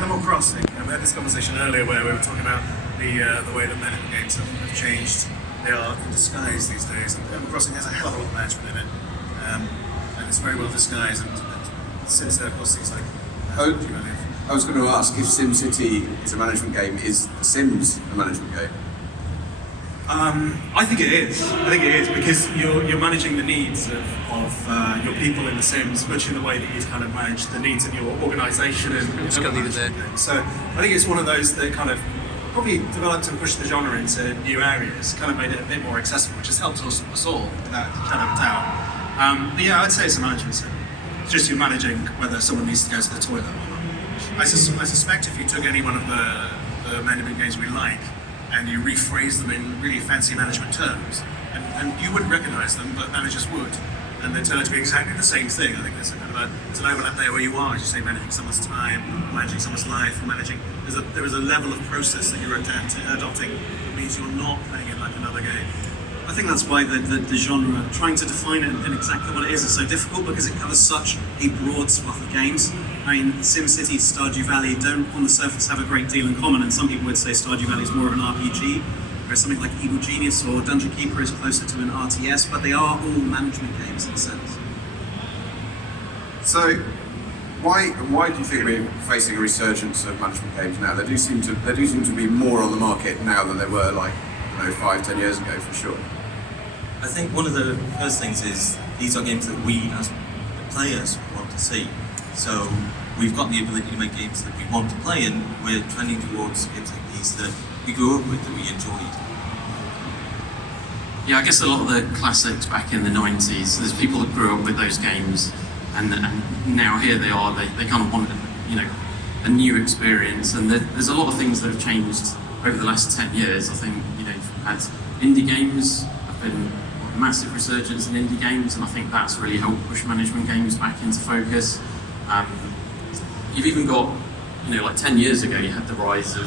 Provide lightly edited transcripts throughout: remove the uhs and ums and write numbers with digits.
Animal Crossing. We had this conversation earlier where we were talking about the way that management games have changed. They are in disguise these days, and Animal Crossing has a hell of a lot of management in it, and it's very well disguised. And since there, of course, things like I was going to ask if SimCity is a management game, is The Sims a management game? I think it is. I think it is because you're managing the needs of your people in The Sims, much in the way that you kind of manage the needs of your organisation and just going to leave it there. So I think it's one of those that kind of probably developed and pushed the genre into new areas, kind of made it a bit more accessible, which has helped us all, without a shadow of a doubt. But yeah, I'd say it's a management sim. It's just you're managing whether someone needs to go to the toilet or not. I suspect if you took any one of the management games we like and you rephrase them in really fancy management terms, and you wouldn't recognise them, but managers would, and they turn out to be exactly the same thing. I think there's a kind of there's an overlap there where you are, as you say, managing someone's time, managing someone's life, there is a level of process that you're adopting that means you're not playing it like another game. I think that's why the genre, trying to define it and exactly what it is so difficult, because it covers such a broad swath of games. I mean, SimCity, Stardew Valley don't on the surface have a great deal in common, and some people would say Stardew Valley is more of an RPG, whereas something like Evil Genius or Dungeon Keeper is closer to an RTS, but they are all management games in a sense. So, why do you think we're facing a resurgence of management games now? They do seem to be more on the market now than they were 5-10 years ago, for sure. I think one of the first things is these are games that we as players want to see. So we've got the ability to make games that we want to play, and we're trending towards games like these that we grew up with, that we enjoyed. Yeah, I guess a lot of the classics back in the 90s, there's people that grew up with those games, and now here they are, they kind of want a new experience, and there's a lot of things that have changed over the last 10 years. I think, you've had indie games, have been a massive resurgence in indie games, and I think that's really helped push management games back into focus. You've even got, 10 years ago you had the rise of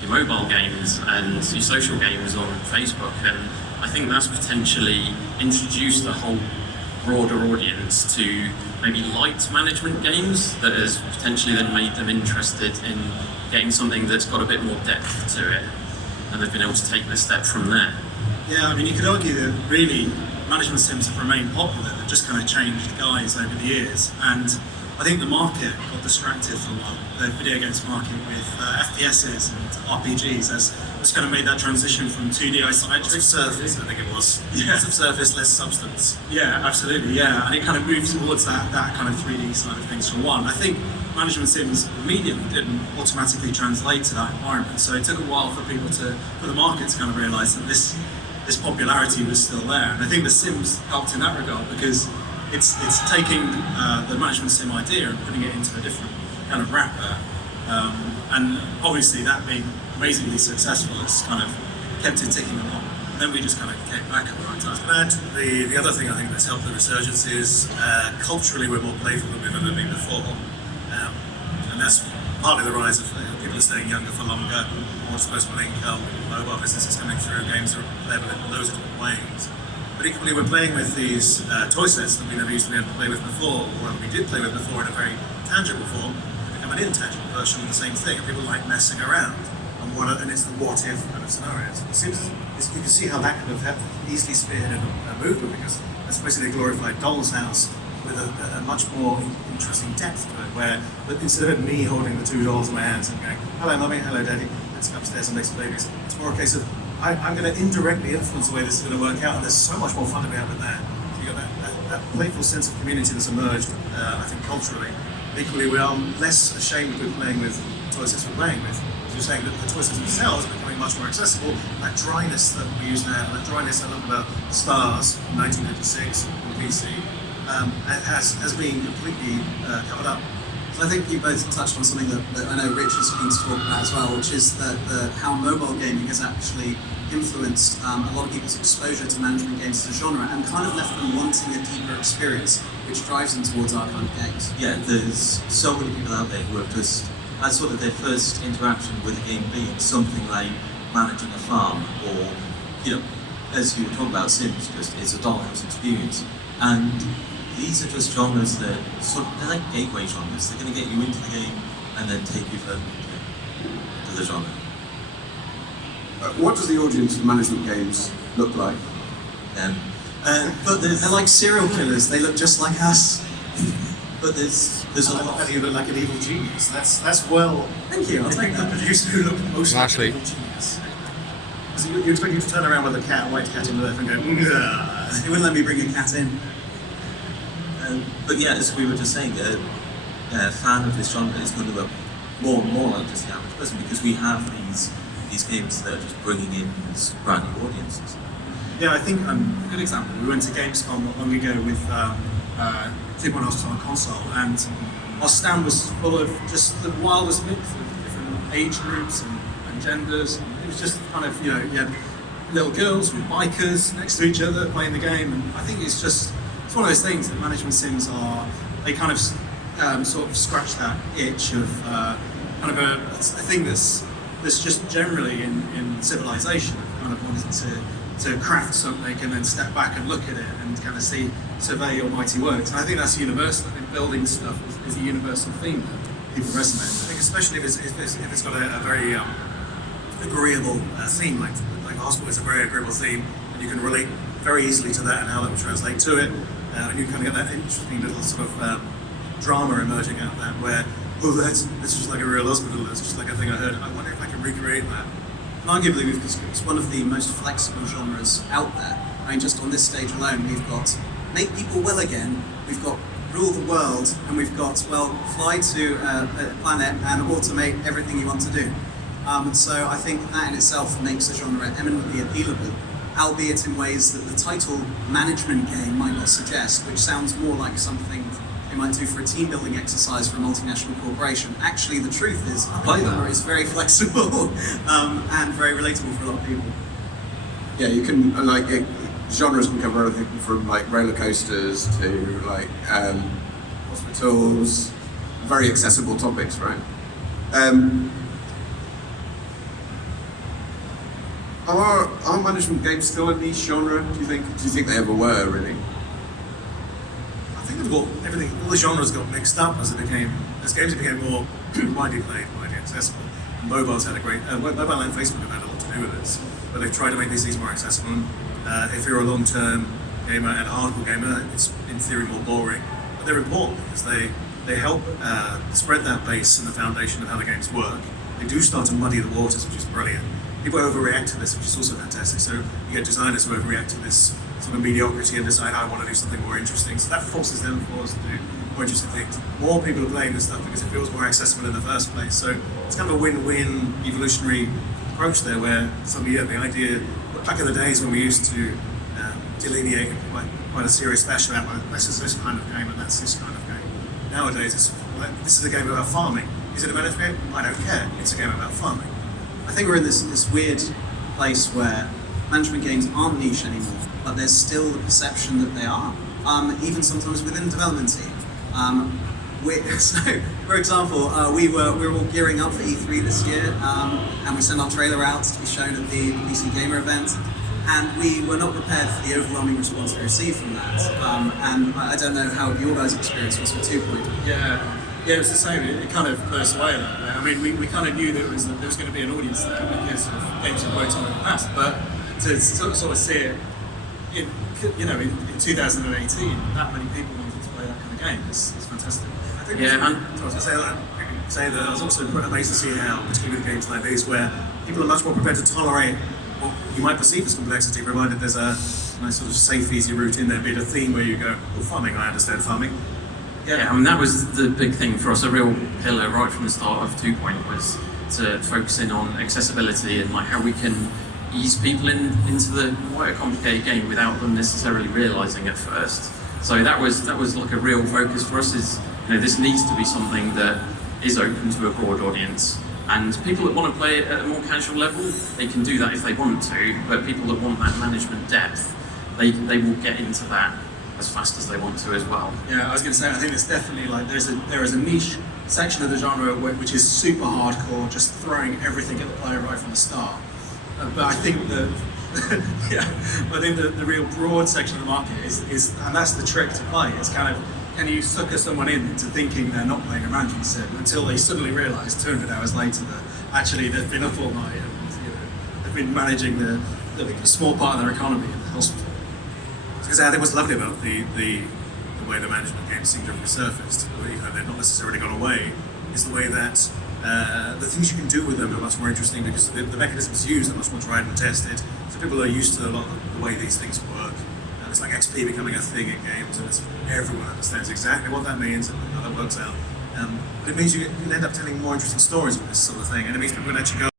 your mobile games and your social games on Facebook, and I think that's potentially introduced a whole broader audience to maybe light management games that has potentially then made them interested in getting something that's got a bit more depth to it, and they've been able to take the step from there. Yeah, I mean, you could argue that really management sims have remained popular. They've just kind of changed guise over the years, and I think the market got distracted for a while. The video games market with FPSs and RPGs has kind of made that transition from 2D isometric Surface, I think it was. Yeah. Lots of surface, less substance. Yeah, absolutely, yeah. And it kind of moved towards that kind of 3D side of things for one. I think management sims medium didn't automatically translate to that environment, so it took a while for the market to kind of realise that this popularity was still there. And I think The Sims helped in that regard, because it's taking the management sim idea and putting it into a different kind of wrapper. And obviously that being amazingly successful has kind of kept it ticking along. And then we just kind of came back at the right time. And the other thing I think that's helped the resurgence is culturally we're more playful than we've ever been before. And that's partly the rise of people are staying younger for longer, more disposable income, mobile businesses coming through, games are playable in loads of different ways. But equally we're playing with these toy sets that we never used to be able to play with before, or that we did play with before in a very tangible form, become an intangible version of the same thing, and people like messing around. And it's the what if kind of scenarios. It seems you can see how that could have easily spearheaded a movement, because it's basically a glorified doll's house with a much more interesting depth to it, where instead of me holding the two dolls in my hands and going, hello mummy, hello daddy, let's go upstairs and make some babies, it's more a case of I'm going to indirectly influence the way this is going to work out, and there's so much more fun to be had with that. So you've got that playful sense of community that's emerged, I think, culturally. Equally, we are less ashamed of playing with toy sets we're playing with. As you're saying, that the toy sets themselves are becoming much more accessible. That dryness that we use now, that dryness I love about Stars from 1996 on PC, has been completely covered up. So I think you both touched on something that I know Rich is keen to talk about as well, which is how mobile gaming has actually influenced a lot of people's exposure to management games as a genre, and kind of left them wanting a deeper experience, which drives them towards our kind of games. Yeah, there's so many people out there who have just had sort of their first interaction with a game being something like managing a farm, or, as you were talking about, Sims, just it's a dollhouse experience. And these are just genres that they're like gateway genres. They're going to get you into the game, and then take you further to the genre. What does the audience for management games look like? But they're like serial killers. They look just like us. But there's a lot. How do you look like an evil genius? That's well. Thank you. I'll take The that. producer who looked most like Lastly. an evil genius. So you expect you to turn around with a cat, a white cat in the left, and go, "Nah." They wouldn't let me bring a cat in. But yeah, as we were just saying, a fan of this genre is going to look more like just the average person, because we have these games that are just bringing in these brand new audiences. Yeah, I think a good example. We went to Gamescom not long ago with 2.0 on a console, and our stand was full of just the wildest mix of different age groups and genders. And it was just kind of, you had little girls with bikers next to each other playing the game, and I think it's one of those things that management sims they kind of sort of scratch that itch of kind of a thing that's just generally in civilization, kind of wanting to craft something and then step back and look at it and kind of survey your mighty works. And I think that's universal. I think building stuff is a universal theme that people resonate with. I think especially if it's got a very agreeable theme, like a hospital is a very agreeable theme, and you can relate very easily to that and how that will translate to it, and you kind of get that interesting little sort of drama emerging out of that, where that's just like a real hospital, that's just like a thing I heard. I wonder if I can recreate that. And arguably, it's one of the most flexible genres out there. I mean, just on this stage alone, we've got Make People Well Again, we've got Rule the World, and we've got, fly to a planet and automate everything you want to do. So I think that in itself makes the genre eminently appealable, albeit in ways that the title management game might not suggest, which sounds more like something they might do for a team building exercise for a multinational corporation. Actually, the truth is, the genre is very flexible and very relatable for a lot of people. Yeah, you can genres can cover everything from like roller coasters to like hospitals, very accessible topics, right? Are management games still a niche genre? Do you think they ever were really? I think all the genres got mixed up as games became more widely played, widely accessible. Mobiles had mobile and Facebook have had a lot to do with this, but they've tried to make these things more accessible. And if you're a long-term gamer and a hardcore gamer, it's in theory more boring, but they're important because they help spread that base and the foundation of how the games work. They do start to muddy the waters, which is brilliant. People overreact to this, which is also fantastic. So you get designers who overreact to this sort of mediocrity and decide, I want to do something more interesting. So that forces them to do more interesting things. More people are playing this stuff because it feels more accessible in the first place. So it's kind of a win-win evolutionary approach there, where the idea, back in the days when we used to delineate quite a serious special out, this is this kind of game and that's this kind of game. Nowadays, this is a game about farming. Is it a management game? I don't care. It's a game about farming. I think we're in this weird place where management games aren't niche anymore, but there's still the perception that they are, even sometimes within the development team. So, for example, we were all gearing up for E3 this year, and we sent our trailer out to be shown at the PC Gamer event, and we were not prepared for the overwhelming response we received from that. And I don't know how your guys' experience was for 2 Point. Yeah, it was the same. It kind of burst away a little bit. I mean, we kind of knew there was going to be an audience there because of games we've worked on in the past, but to sort of see it in 2018, that many people wanted to play that kind of game is fantastic. I was going to say that I was also quite amazed to see how, particularly with games like these, where people are much more prepared to tolerate what you might perceive as complexity, provided there's a nice sort of safe, easy route in there, be it a theme where you go, well, farming, I understand farming. Yeah, I mean, that was the big thing for us. A real pillar right from the start of 2 Point was to focus in on accessibility and like how we can ease people into the quite a complicated game without them necessarily realising at first. So that was like a real focus for us. Is this needs to be something that is open to a broad audience, and people that want to play it at a more casual level, they can do that if they want to. But people that want that management depth, they will get into that as fast as they want to as well. Yeah, I was going to say, I think it's definitely like there is a niche section of the genre which is super hardcore, just throwing everything at the player right from the start. But I think the real broad section of the market is and that's the trick to play. It's kind of can you sucker someone into thinking they're not playing a management sim until they suddenly realise 200 hours later that actually they've been up all night and they've been managing the small part of their economy in the hospital. Because I think what's lovely about the way the management games seem to have resurfaced, even though they've not necessarily gone away, is the way that the things you can do with them are much more interesting because the mechanisms used are much more tried and tested. So people are used to a lot of the way these things work. And it's like XP becoming a thing in games, and everyone understands exactly what that means and how that works out. But it means you can end up telling more interesting stories with this sort of thing, and it means people can actually go